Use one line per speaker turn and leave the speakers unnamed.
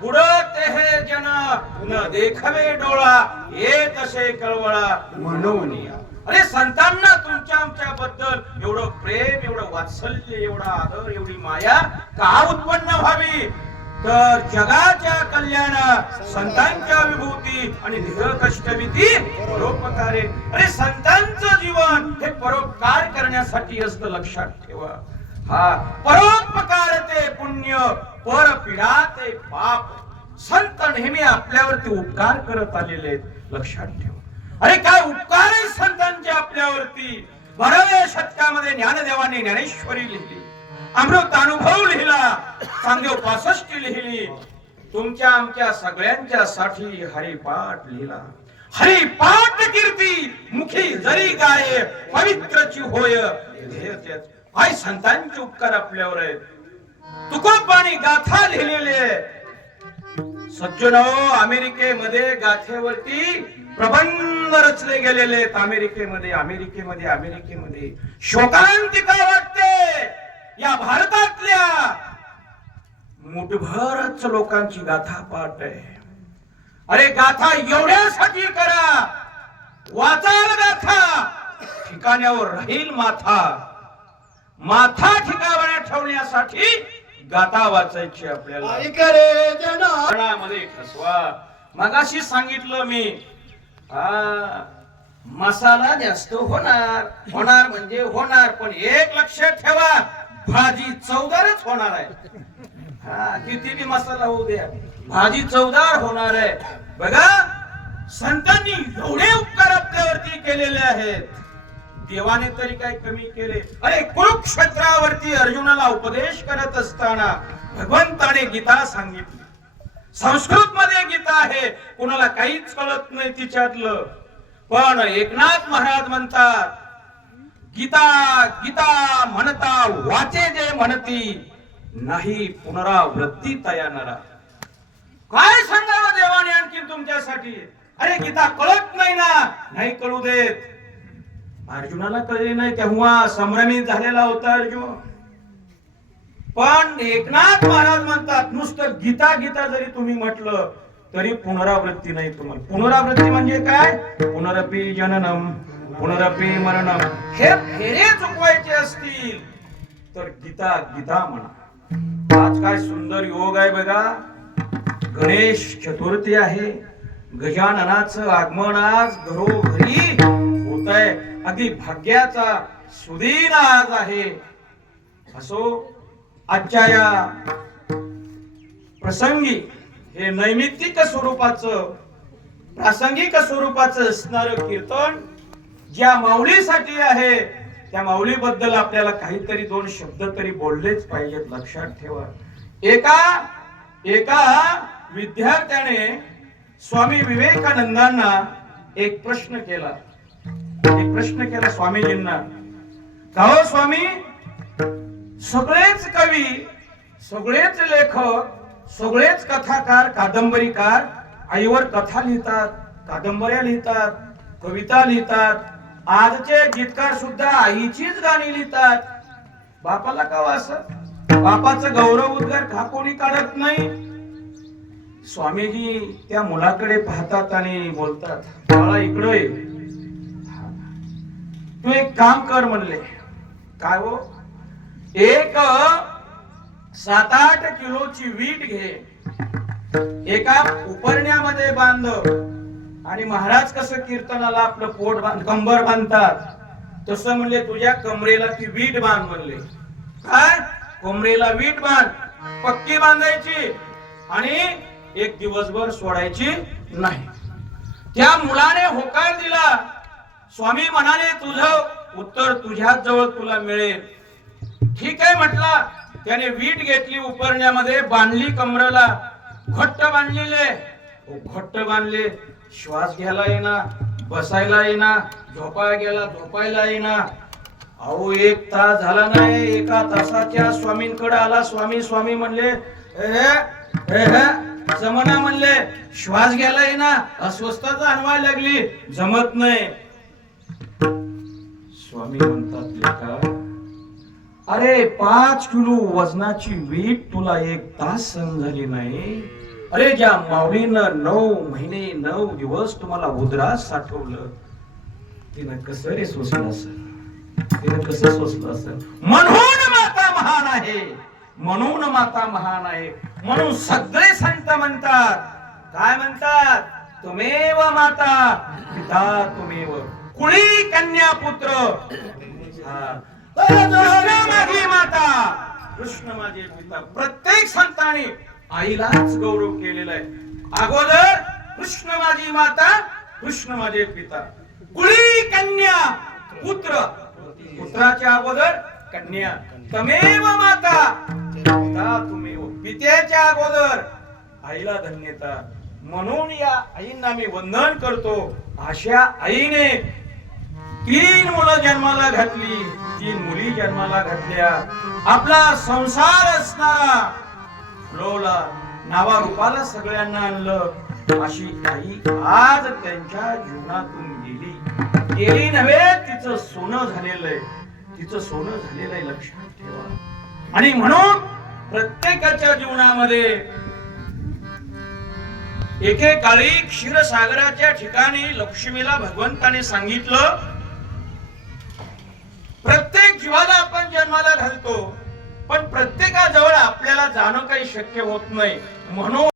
बुडत हे जन न देखवे डोळा ये तसे कळवळा? मनोनिया। अरे संतांना तुमच्या आमच्या बद्दल एवढं प्रेम एवढं वात्सल्य एवढा आदर एवढी माया का उत्पन्न व्हावी? तर जगाच्या कल्याण संतांच्या विभूती आणि देह कष्टविधी परोपकारे. अरे संतांचं जीवन हे परोपकार करण्यासाठी असतं लक्षात ठेवा. हा परोपकार ते पुण्य पर पिढा ते पाप. संत नेहमी आपल्यावरती उपकार करत आलेले आहेत. लक्षात ठेवा. अरे काय उपकार आहे संतांचे आपल्यावरती. बाराव्या शतकामध्ये ज्ञानदेवाने ज्ञानेश्वरी लिहिली. अमृत अनुभव लिहिला. चांगदेव पासष्टी लिहिली. तुमच्या आमच्या सगळ्यांच्या साठी हरिपाठ लिहिला. हरिपाठ कीर्ती मुखी जरी गाय पवित्रची होय ध्येय आई संतांचे उपकार आपल्यावर आहेत. तुकोबाणी गाथा लिहिलेले सज्जन हो, अमेरिकेमध्ये गाथेवरती प्रबंध रचले गेलेले आहेत. अमेरिकेमध्ये अमेरिकेमध्ये अमेरिकेमध्ये. शोकांतिका वाटते. या भारतातल्या मुठभरच लोकांची गाथा पाठ आहे. अरे गाथा एवढ्यासाठी करा. वाचाल गाथा. ठिकाण्यावर राहील माथा. माथा ठिकाणा ठेवण्यासाठी गाथा वाचायची आपल्याला. मध्ये खसवा मगाशी सांगितलं मी हा मसाला जास्त होणार. होणार म्हणजे होणार पण एक लक्षात ठेवा. भाजी चवदारच होणार आहे. हा किती बी मसाला होऊ द्या. भाजी चवदार होणार आहे. बघा संतांनी एवढे उपकार आपल्यावरती केलेले आहेत. देवाने तरी काय कमी केले? अरे कुरुक्षेत्रावरती अर्जुनाला उपदेश करत असताना भगवंताने गीता सांगितली. संस्कृत मध्ये गीता आहे. कुणाला काहीच कळत नाही तिच्यातलं. पण एकनाथ महाराज म्हणतात गीता गीता म्हणता वाचे जे म्हणती नाही पुनरावृत्ती तया नरा. काय सांगावं देवाने आणखी तुमच्यासाठी? अरे गीता कळत नाही ना. नाही कळू देत. अर्जुनाला कळले नाही तेव्हा संभ्रमित झालेला होता अर्जुन. पण एकनाथ महाराज म्हणतात नुसतं गीता गीता जरी तुम्ही म्हटलं तरी पुनरावृत्ती नाही तुम्हाला. पुनरावृत्ती म्हणजे काय? पुनरपी जननम पुनरपी मरणम. हे फेरे चुकवायचे असतील. तर गीता गीता म्हणा. आज काय सुंदर योग आहे बघा. गणेश चतुर्थी आहे. गजाननाचं आगमन आज घरोघरी अगदी भाग्याचा सुदीन आज आहे. असो आजच्या या प्रसंगी हे नैमित्तिक स्वरूपाचं प्रासंगिक स्वरूपाचं असणार कीर्तन ज्या माऊलीसाठी आहे त्या माऊलीबद्दल आपल्याला काहीतरी दोन शब्द तरी बोललेच पाहिजेत लक्षात ठेवा. एका एका विद्यार्थ्याने स्वामी विवेकानंदांना एक प्रश्न केला. एक प्रश्न केला स्वामीजींना. का हो स्वामी सगळेच कवी सगळेच लेखक सगळेच कथाकार कादंबरीकार आईवर कथा लिहितात कादंबऱ्या लिहितात कविता लिहितात आजचे गीतकार सुद्धा आईचीच गाणी लिहितात. बापाला का वास? बापाचं गौरव उद्गार का कोणी काढत नाही? स्वामीजी त्या मुलाकडे पाहतात आणि बोलतात बाळा इकडे तू एक काम कर म्हणले. काय हो? एक सात आठ किलोची वीट घे. एका उपरण्यामध्ये बांध. आणि महाराज कसं कीर्तनाला आपलं पोट बांध कंबर बांधतात. तसं म्हणले तुझ्या कमरेला ती वीट बांध म्हणले. काय? कमरेला वीट बांध. पक्की बांधायची. आणि एक दिवसभर सोडायची नाही. त्या मुलाने होकार दिला. स्वामी म्हणाले तुझं उत्तर तुझ्याच जवळ तुला मिळेल. ठीक आहे म्हटला. त्याने वीट घेतली उपरण्यामध्ये बांधली कमरला. घट्ट बांधलेले. घट्ट बांधले. श्वास घ्यायला येना बसायला येना झोपायला गेला झोपायला येना अहो एक तास झाला नाही एका तासाच्या स्वामींकडे आला. स्वामी स्वामी म्हणले जमना म्हणले श्वास घ्यायला येना अस्वस्थता जाणवायला लागली जमत नाही. अरे पाच किलो वजनाची वीट तुला एक तास सहन झाली नाही. अरे ज्या माऊलीनं नऊ महिने नऊ दिवस तुम्हाला उदरास साठवलं तिनं कसं रे सोसलं असेल तिनं कसं सोसलं असेल म्हणून माता महान आहे. म्हणून माता महान आहे. म्हणून सगळे संत म्हणतात. काय म्हणतात? तुमेव माता पिता तुमेव. कुळी कन्या पुत्र माझी माता. कृष्ण माझे पिता. प्रत्येक संतांनी आईलाच गौरव केलेला आहे. अगोदर कृष्ण माझी माता कृष्ण माझे पिता. कुळी कन्या पुत्र. पुत्राच्या अगोदर कन्या. तमेव माता. पिता तुमेव पित्याच्या अगोदर आईला धन्यता. म्हणून या आईंना मी वंदन करतो. अशा आईने तीन मुलं जन्माला घातली. तीन मुली जन्माला घातल्या. आपला संसार असणारा फुलवला नावा रूपाला सगळ्यांना आणलं. अशी आई आज त्यांच्या जीवनातून गेली. गेली नव्हे तिचं सोनं झालेलं आहे. तिचं सोनं झालेलं आहे लक्षात ठेवा. आणि म्हणून प्रत्येकाच्या जीवनामध्ये एकेकाळी क्षीरसागराच्या ठिकाणी लक्ष्मीला भगवंताने सांगितलं प्रत्येक जीवाला आपण जन्माला घालतो पण प्रत्येकाजवळ आपल्याला जाणं काही शक्य होत नाही. म्हणून